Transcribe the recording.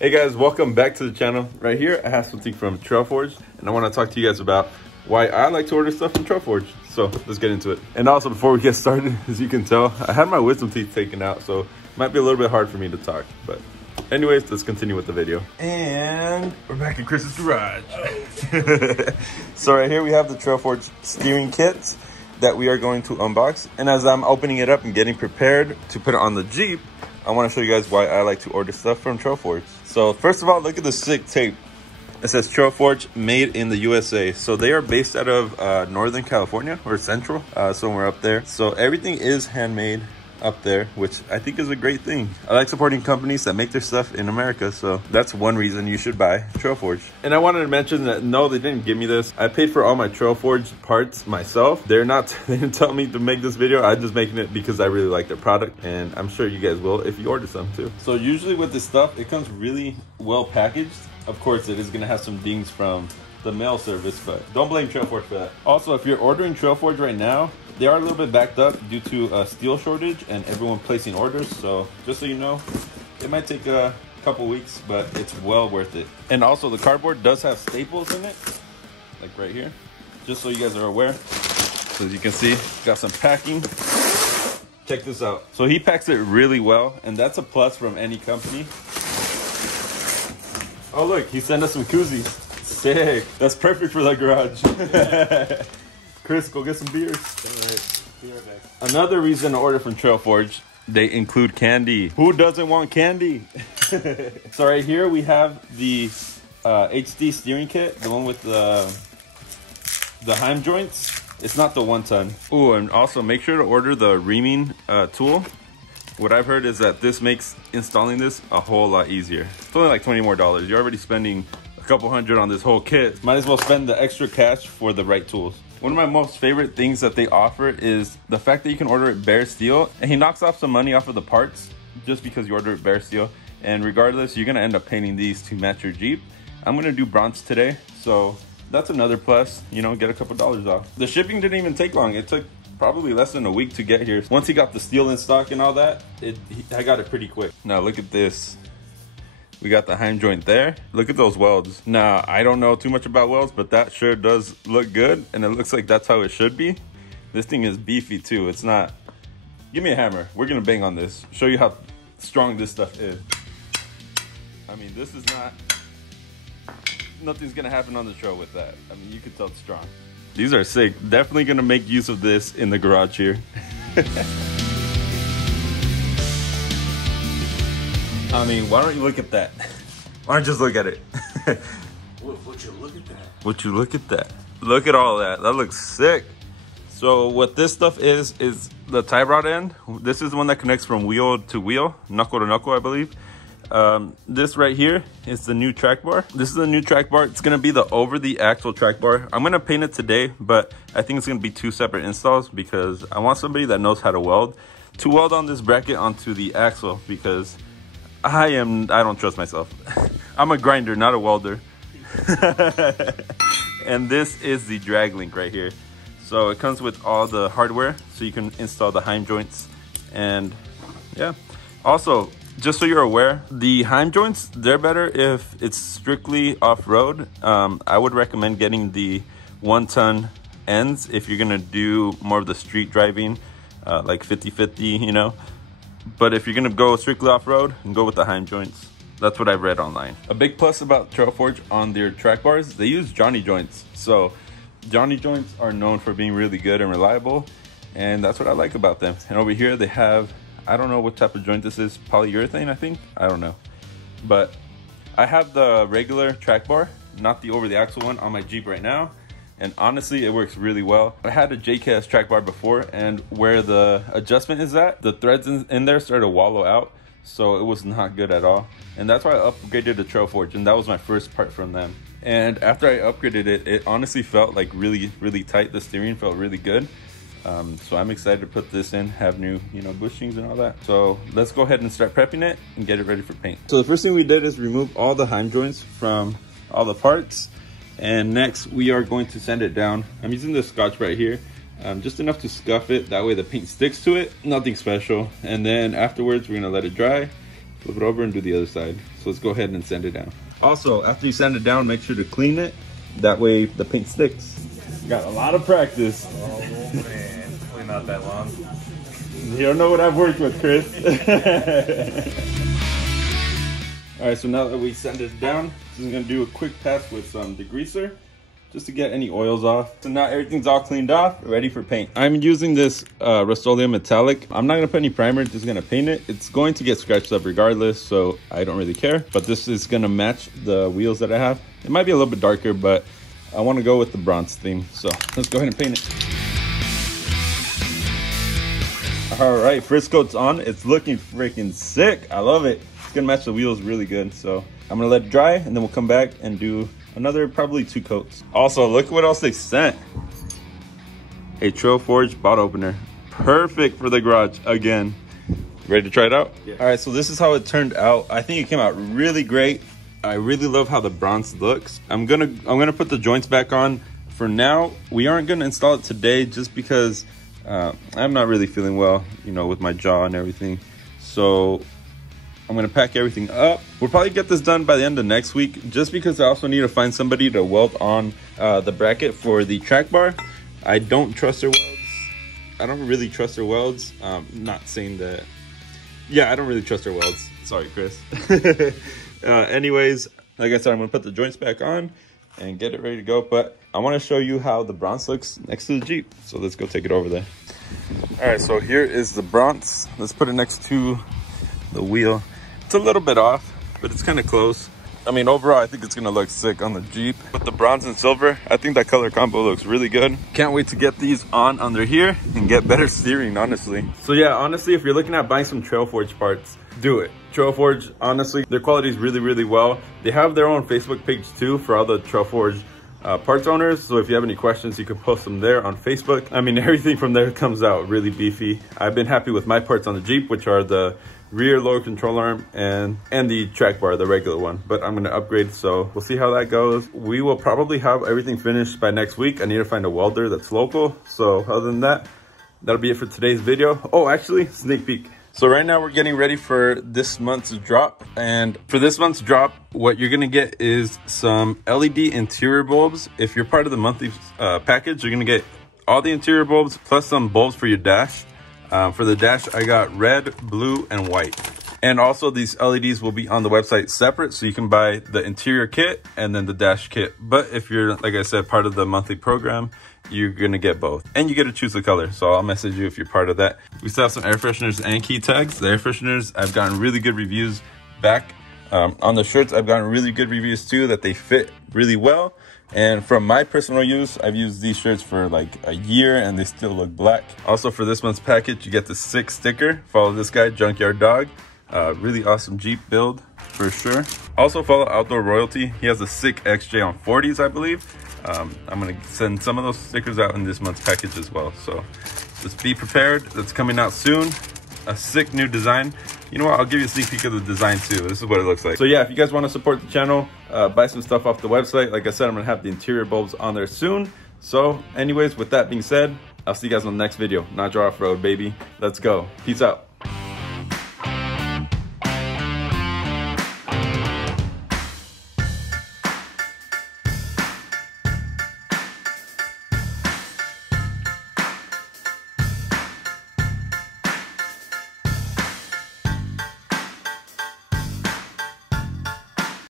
Hey guys, welcome back to the channel. Right here, I have something from TrailForged, and I want to talk to you guys about why I like to order stuff from TrailForged. So let's get into it. And also, before we get started, as you can tell, I had my wisdom teeth taken out, so it might be a little bit hard for me to talk. But anyways, let's continue with the video. And we're back in Chris's garage. So right here we have the TrailForged steering kit that we are going to unbox. And as I'm opening it up and getting prepared to put it on the Jeep, I want to show you guys why I like to order stuff from TrailForged. So first of all, look at the sick tape. It says TrailForged made in the USA. So they are based out of Northern California or Central, somewhere up there. So everything is handmade up there, which I think is a great thing. I like supporting companies that make their stuff in America, so that's one reason you should buy TrailForged. And I wanted to mention that no, they didn't give me this. I paid for all my TrailForged parts myself. They didn't tell me to make this video. I'm just making it because I really like their product, and I'm sure you guys will if you order some too. So usually with this stuff, it comes really well packaged. Of course, it is gonna have some dings from the mail service, but don't blame TrailForged for that. Also, if you're ordering TrailForged right now, they are a little bit backed up due to a steel shortage and everyone placing orders. So just so you know, it might take a couple weeks, but it's well worth it. And also the cardboard does have staples in it, like right here, just so you guys are aware. So as you can see, got some packing. Check this out. So he packs it really well, and that's a plus from any company. Oh look, he sent us some koozies. Sick. That's perfect for the garage. Chris, go get some beers. Another reason to order from TrailForged, they include candy. Who doesn't want candy? So right here we have the HD steering kit, the one with the Heim Joints. It's not the 1 ton. Oh, and also make sure to order the reaming tool. What I've heard is that this makes installing this a whole lot easier. It's only like $20 more. You're already spending a couple hundred on this whole kit. Might as well spend the extra cash for the right tools. One of my most favorite things that they offer is the fact that you can order it bare steel, and he knocks off some money off of the parts just because you order it bare steel. And regardless, you're gonna end up painting these to match your Jeep. I'm gonna do bronze today, so that's another plus, you know, get a couple dollars off. The shipping didn't even take long. It took probably less than a week to get here. Once he got the steel in stock and all that, I got it pretty quick. Now look at this. We got the Heim joint there. Look at those welds. Now, I don't know too much about welds, but that sure does look good, and it looks like that's how it should be. This thing is beefy too. It's not, give me a hammer. We're gonna bang on this. Show you how strong this stuff is. I mean, this is not, nothing's gonna happen on the show with that. I mean, you can tell it's strong. These are sick. Definitely gonna make use of this in the garage here. I mean, why don't you look at that? Why don't you just look at it? Would you look at that? Would you look at that? Look at all that. That looks sick. So what this stuff is the tie rod end. This is the one that connects from wheel to wheel, knuckle to knuckle, I believe. This right here is the new track bar. This is the new track bar. It's gonna be the over the axle track bar. I'm gonna paint it today, but I think it's gonna be 2 separate installs because I want somebody that knows how to weld on this bracket onto the axle, because I don't trust myself. I'm a grinder, not a welder. And this is the drag link right here. So it comes with all the hardware, so you can install the Heim joints. And yeah, also, just so you're aware, the Heim joints, they're better if it's strictly off-road. I would recommend getting the 1 ton ends if you're gonna do more of the street driving, like 50-50, you know. But if you're gonna go strictly off-road, go with the Heim joints. That's what I've read online. A big plus about TrailForged on their track bars, they use Johnny joints. So Johnny joints are known for being really good and reliable, and that's what I like about them. And over here they have, I don't know what type of joint this is, polyurethane I think? I don't know. But I have the regular track bar, not the over the axle one, on my Jeep right now. And honestly, it works really well. I had a JKS track bar before, and where the adjustment is at, the threads in there started to wallow out, so it was not good at all. And that's why I upgraded to TrailForged, and that was my first part from them. And after I upgraded it, it honestly felt like really, really tight. The steering felt really good. So I'm excited to put this in, have new, you know, bushings and all that. So let's go ahead and start prepping it and get it ready for paint. So the first thing we did is remove all the Heim joints from all the parts. And next we are going to sand it down. I'm using this Scotch right here, just enough to scuff it. That way the paint sticks to it, nothing special. And then afterwards we're gonna let it dry flip it over and do the other side. So let's go ahead and sand it down. Also, after you sand it down, make sure to clean it. That way the paint sticks. Got a lot of practice. Oh man, probably not that long. You don't know what I've worked with, Chris. All right, so now that we sand it down, this is gonna do a quick pass with some degreaser just to get any oils off. So now everything's all cleaned off, ready for paint. I'm using this Rust-Oleum metallic. I'm not gonna put any primer, just gonna paint it. It's going to get scratched up regardless, so I don't really care. But this is gonna match the wheels that I have. It might be a little bit darker, but I wanna go with the bronze theme. So let's go ahead and paint it. All right, first coat's on. It's looking freaking sick. I love it. It's gonna match the wheels really good. So I'm gonna let it dry and then we'll come back and do another probably 2 coats. Also, look what else they sent. A TrailForged bottle opener. Perfect for the garage again. Ready to try it out? Yeah. All right, so this is how it turned out. I think it came out really great. I really love how the bronze looks. I'm gonna put the joints back on. For now, we aren't gonna install it today just because I'm not really feeling well, you know, with my jaw and everything. So I'm gonna pack everything up. We'll probably get this done by the end of next week, just because I also need to find somebody to weld on the bracket for the track bar. I don't trust their welds. I don't really trust their welds. Not saying that. Yeah, I don't really trust their welds. Sorry, Chris. Anyways, like I said, I'm gonna put the joints back on and get it ready to go. But I want to show you how the bronze looks next to the Jeep. So let's go take it over there. All right, so here is the bronze. Let's put it next to the wheel. It's a little bit off, but it's kind of close. I mean, overall, I think it's gonna look sick on the Jeep. With the bronze and silver, I think that color combo looks really good. Can't wait to get these on under here and get better steering, honestly. So yeah, honestly, if you're looking at buying some TrailForged parts, do it. TrailForged, honestly, their quality is really, really well. They have their own Facebook page too for all the TrailForged parts owners. So if you have any questions, you can post them there on Facebook. I mean, everything from there comes out really beefy. I've been happy with my parts on the Jeep, which are the rear lower control arm and the track bar, the regular one. But I'm gonna upgrade, so we'll see how that goes. We will probably have everything finished by next week. I need to find a welder that's local. So other than that, that'll be it for today's video. Oh, actually, sneak peek. So right now we're getting ready for this month's drop. And for this month's drop, what you're gonna get is some LED interior bulbs. If you're part of the monthly package, you're gonna get all the interior bulbs plus some bulbs for your dash. For the dash, I got red, blue, and white. And also these LEDs will be on the website separate, so you can buy the interior kit and then the dash kit. But if you're, like I said, part of the monthly program, you're gonna get both. And you get to choose the color, so I'll message you if you're part of that. We still have some air fresheners and key tags. The air fresheners, I've gotten really good reviews back. On the shirts, I've gotten really good reviews too, that they fit really well. And from my personal use, I've used these shirts for like a year and they still look black. Also for this month's package, you get the 6 sticker. Follow this guy, Junkyard Dog. Really awesome Jeep build for sure. Also follow Outdoor Royalty. He has a sick XJ on 40s, I believe. I'm gonna send some of those stickers out in this month's package as well. So just be prepared, that's coming out soon. A sick new design. You know what, I'll give you a sneak peek of the design too. This is what it looks like. So yeah, if you guys want to support the channel, buy some stuff off the website. Like I said, I'm gonna have the interior bulbs on there soon. So anyways, with that being said, I'll see you guys on the next video. Najar Offroad, baby. Let's go. Peace out.